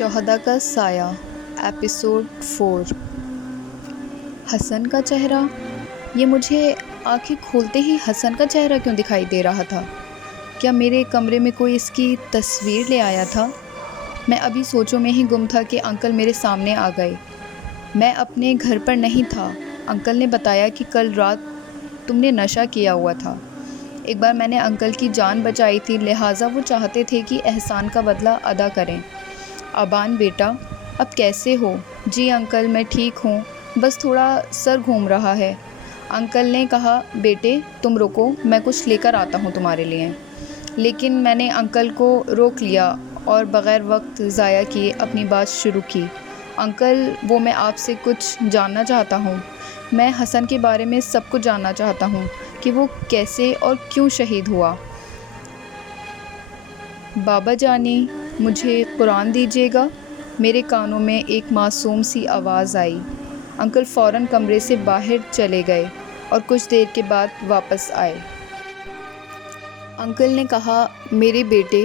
شہدا کا سایہ ایپیسوڈ 4۔ حسن کا چہرہ، یہ مجھے آنکھیں کھولتے ہی حسن کا چہرہ کیوں دکھائی دے رہا تھا؟ کیا میرے کمرے میں کوئی اس کی تصویر لے آیا تھا؟ میں ابھی سوچوں میں ہی گم تھا کہ انکل میرے سامنے آ گئے۔ میں اپنے گھر پر نہیں تھا۔ انکل نے بتایا کہ کل رات تم نے نشہ کیا ہوا تھا۔ ایک بار میں نے انکل کی جان بچائی تھی، لہٰذا وہ چاہتے تھے کہ احسان کا بدلہ ادا کریں۔ ابان بیٹا، اب کیسے ہو؟ جی انکل، میں ٹھیک ہوں، بس تھوڑا سر گھوم رہا ہے۔ انکل نے کہا، بیٹے تم رکو، میں کچھ لے کر آتا ہوں تمہارے لیے۔ لیکن میں نے انکل کو روک لیا اور بغیر وقت ضائع کیے اپنی بات شروع کی۔ انکل، وہ میں آپ سے کچھ جاننا چاہتا ہوں۔ میں حسن کے بارے میں سب کچھ جاننا چاہتا ہوں کہ وہ کیسے اور کیوں شہید ہوا۔ بابا جانی، مجھے قرآن دیجیے گا۔ میرے کانوں میں ایک معصوم سی آواز آئی۔ انکل فوراً کمرے سے باہر چلے گئے اور کچھ دیر کے بعد واپس آئے۔ انکل نے کہا، میرے بیٹے،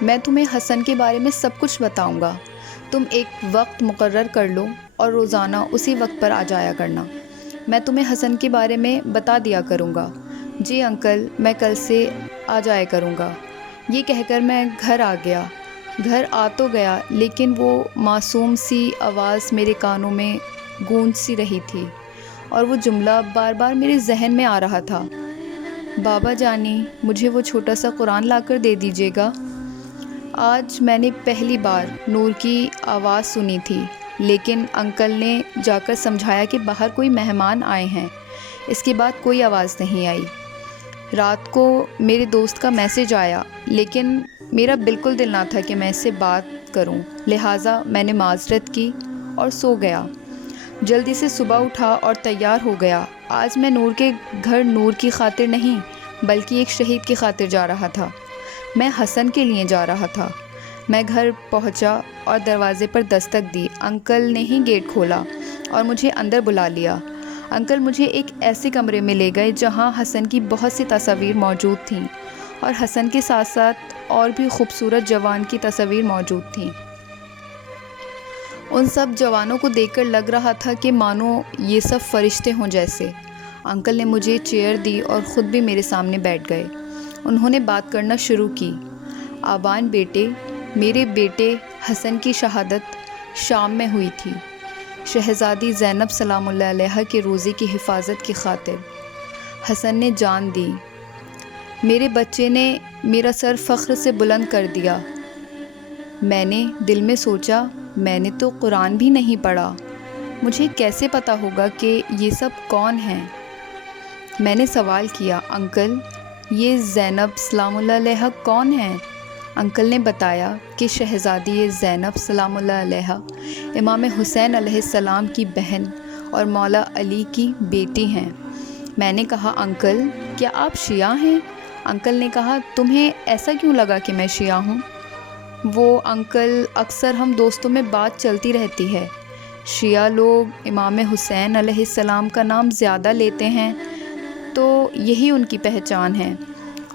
میں تمہیں حسن کے بارے میں سب کچھ بتاؤں گا۔ تم ایک وقت مقرر کر لو اور روزانہ اسی وقت پر آ جایا کرنا۔ میں تمہیں حسن کے بارے میں بتا دیا کروں گا۔ جی انکل، میں کل سے آ جایا کروں گا۔ یہ کہہ کر میں گھر آ گیا۔ گھر آ تو گیا، لیکن وہ معصوم سی آواز میرے کانوں میں گونج سی رہی تھی اور وہ جملہ بار بار میرے ذہن میں آ رہا تھا، بابا جانی، مجھے وہ چھوٹا سا قرآن لا کر دے دیجیے گا۔ آج میں نے پہلی بار نور کی آواز سنی تھی، لیکن انکل نے جا کر سمجھایا کہ باہر کوئی مہمان آئے ہیں۔ اس کے بعد کوئی آواز نہیں آئی۔ رات کو میرے دوست کا میسج آیا، لیکن میرا بالکل دل نہ تھا کہ میں اس سے بات کروں، لہٰذا میں نے معذرت کی اور سو گیا۔ جلدی سے صبح اٹھا اور تیار ہو گیا۔ آج میں نور کے گھر نور کی خاطر نہیں، بلکہ ایک شہید کی خاطر جا رہا تھا۔ میں حسن کے لیے جا رہا تھا۔ میں گھر پہنچا اور دروازے پر دستک دی۔ انکل نے ہی گیٹ کھولا اور مجھے اندر بلا لیا۔ انکل مجھے ایک ایسے کمرے میں لے گئے جہاں حسن کی بہت سی تصاویر موجود تھیں اور حسن کے ساتھ ساتھ اور بھی خوبصورت جوان کی تصاویر موجود تھیں۔ ان سب جوانوں کو دیکھ کر لگ رہا تھا کہ مانو یہ سب فرشتے ہوں جیسے۔ انکل نے مجھے چیئر دی اور خود بھی میرے سامنے بیٹھ گئے۔ انہوں نے بات کرنا شروع کی۔ آبان بیٹے، میرے بیٹے حسن کی شہادت شام میں ہوئی تھی، شہزادی زینب سلام اللہ علیہا کے روزے کی حفاظت کی خاطر۔ حسن نے جان دی۔ میرے بچے نے میرا سر فخر سے بلند کر دیا۔ میں نے دل میں سوچا، میں نے تو قرآن بھی نہیں پڑھا، مجھے کیسے پتہ ہوگا کہ یہ سب کون ہیں؟ میں نے سوال کیا، انکل یہ زینب سلام اللہ علیہا کون ہیں؟ انکل نے بتایا کہ شہزادی زینب سلام اللہ علیہا امام حسین علیہ السلام کی بہن اور مولا علی کی بیٹی ہیں۔ میں نے کہا، انکل کیا آپ شیعہ ہیں؟ انکل نے کہا، تمہیں ایسا کیوں لگا کہ میں شیعہ ہوں؟ وہ انکل، اکثر ہم دوستوں میں بات چلتی رہتی ہے، شیعہ لوگ امام حسین علیہ السلام کا نام زیادہ لیتے ہیں تو یہی ان کی پہچان ہے،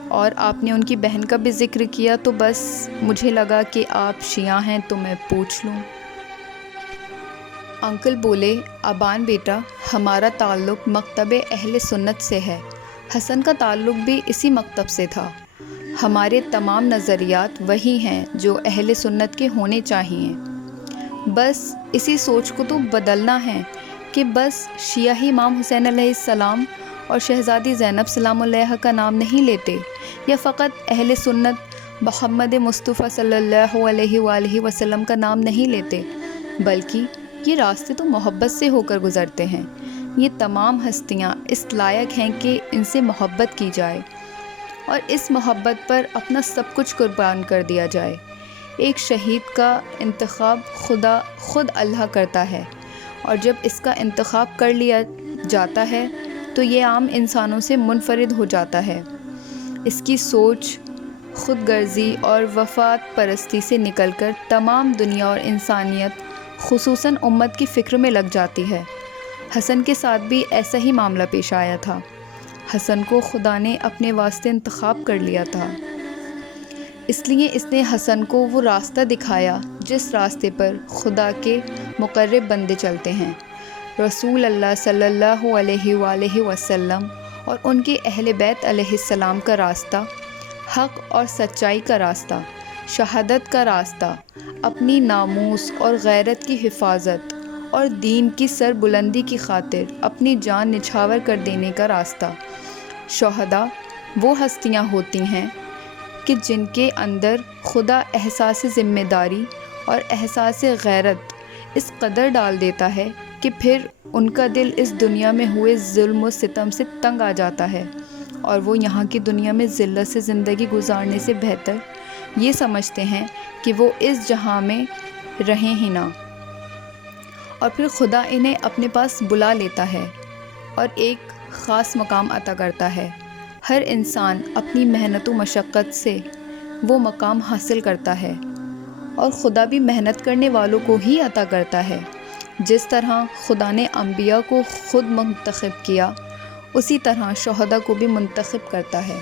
اور آپ نے ان کی بہن کا بھی ذکر کیا تو بس مجھے لگا کہ آپ شیعہ ہیں تو میں پوچھ لوں۔ انکل بولے، ابان بیٹا، ہمارا تعلق مکتب اہل سنت سے ہے، حسن کا تعلق بھی اسی مکتب سے تھا۔ ہمارے تمام نظریات وہی ہیں جو اہل سنت کے ہونے چاہئیں۔ بس اسی سوچ کو تو بدلنا ہے کہ بس شیعہ ہی امام حسین علیہ السلام اور شہزادی زینب سلام علیہا کا نام نہیں لیتے، یا فقط اہل سنت محمد مصطفیٰ صلی اللہ علیہ وآلہ وسلم کا نام نہیں لیتے، بلکہ یہ راستے تو محبت سے ہو کر گزرتے ہیں۔ یہ تمام ہستیاں اس لائق ہیں کہ ان سے محبت کی جائے اور اس محبت پر اپنا سب کچھ قربان کر دیا جائے۔ ایک شہید کا انتخاب خدا خود اللہ کرتا ہے، اور جب اس کا انتخاب کر لیا جاتا ہے تو یہ عام انسانوں سے منفرد ہو جاتا ہے۔ اس کی سوچ خود غرضی اور وفات پرستی سے نکل کر تمام دنیا اور انسانیت خصوصاً امت کی فکر میں لگ جاتی ہے۔ حسن کے ساتھ بھی ایسا ہی معاملہ پیش آیا تھا۔ حسن کو خدا نے اپنے واسطے انتخاب کر لیا تھا۔ اس لیے اس نے حسن کو وہ راستہ دکھایا جس راستے پر خدا کے مقرب بندے چلتے ہیں، رسول اللہ صلی اللہ علیہ وآلہ وسلم اور ان کے اہل بیت علیہ السلام کا راستہ، حق اور سچائی کا راستہ، شہادت کا راستہ، اپنی ناموس اور غیرت کی حفاظت اور دین کی سر بلندی کی خاطر اپنی جان نچھاور کر دینے کا راستہ۔ شہداء وہ ہستیاں ہوتی ہیں کہ جن کے اندر خدا احساس ذمہ داری اور احساس غیرت اس قدر ڈال دیتا ہے کہ پھر ان کا دل اس دنیا میں ہوئے ظلم و ستم سے تنگ آ جاتا ہے، اور وہ یہاں کی دنیا میں ذلت سے زندگی گزارنے سے بہتر یہ سمجھتے ہیں کہ وہ اس جہاں میں رہیں ہی نہ، اور پھر خدا انہیں اپنے پاس بلا لیتا ہے اور ایک خاص مقام عطا کرتا ہے۔ ہر انسان اپنی محنت و مشقت سے وہ مقام حاصل کرتا ہے، اور خدا بھی محنت کرنے والوں کو ہی عطا کرتا ہے۔ جس طرح خدا نے انبیاء کو خود منتخب کیا، اسی طرح شہداء کو بھی منتخب کرتا ہے۔